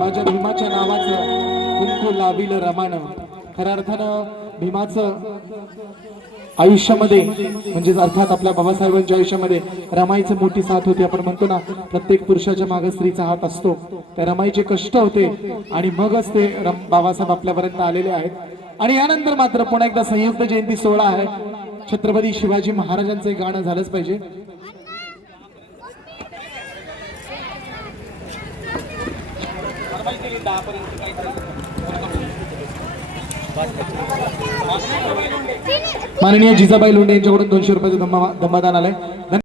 माझ्या भीमाच्या नावाचं कुंकू लाविल रमानं. खऱ्या अर्थानं भीमाचं आयुष्यामध्ये म्हणजे अर्थात आपल्या बाबासाहेबांच्या आयुष्यामध्ये रमाईची मोठी साथ होती. आपण म्हणतो ना प्रत्येक पुरुषाच्या मागे स्त्रीचा हात असतो. त्या रमाईचे कष्ट होते आणि मगच ते बाबासाहेब आपल्यापर्यंत आलेले आहेत. आणि यानंतर मात्र पुन्हा एकदा संयुक्त जयंती सोहळा आहे. छत्रपती शिवाजी महाराजांचं एक गाणं झालंच पाहिजे. माननीय जिजाबाई लोंढे यांच्याकडून 200 रुपयाचं धम्मदान आलंय.